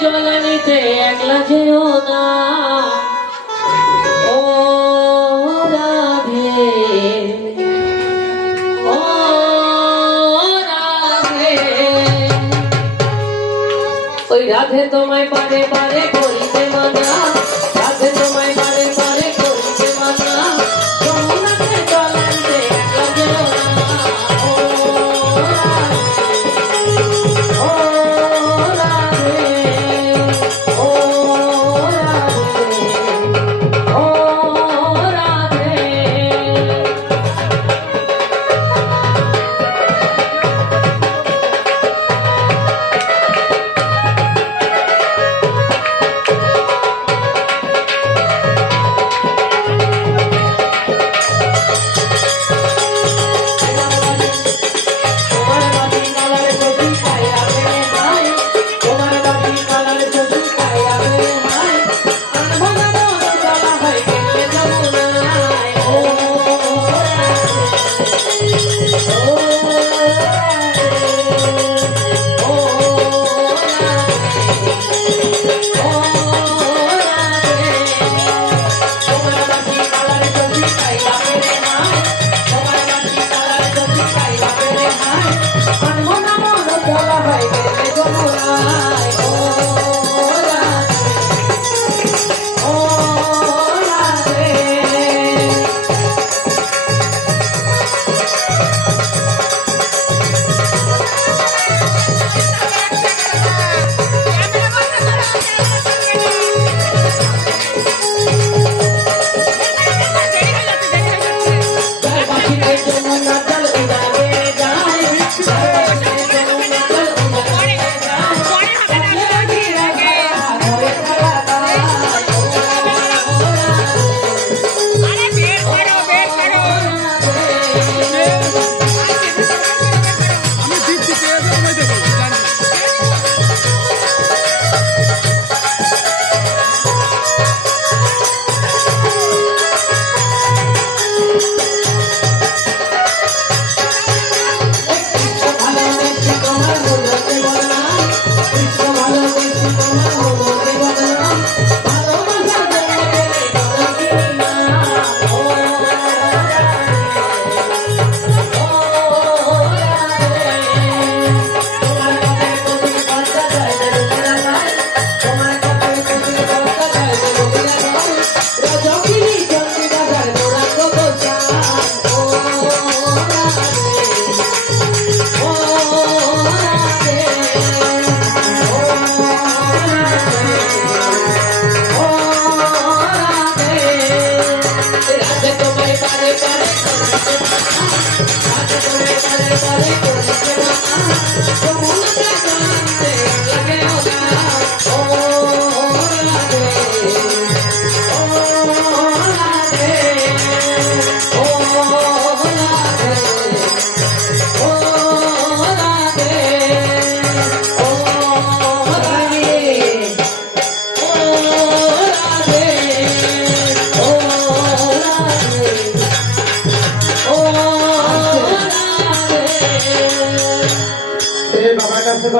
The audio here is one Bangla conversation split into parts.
জলানিতে একলা যেও না ও রাধে ও রাধে ওই রাধে তোমায় পারে পারে করিতে মানা রাধে তোমায় পারে পারে করিতে মানা যমুনাতে জলানিতে একলা যেও না ও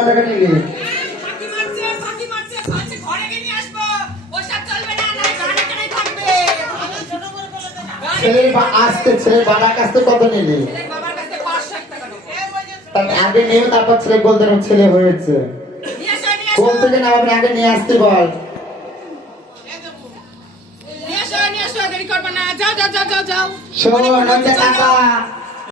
টাকা নিলি আসতে ছেলে বাবার কাছ থেকে কত নিলি আগে নিয়ে তারপর ছেলে বলতে ছেলে হয়েছে কোন থেকে না আগে নিয়ে আসতে বল শোন টাকা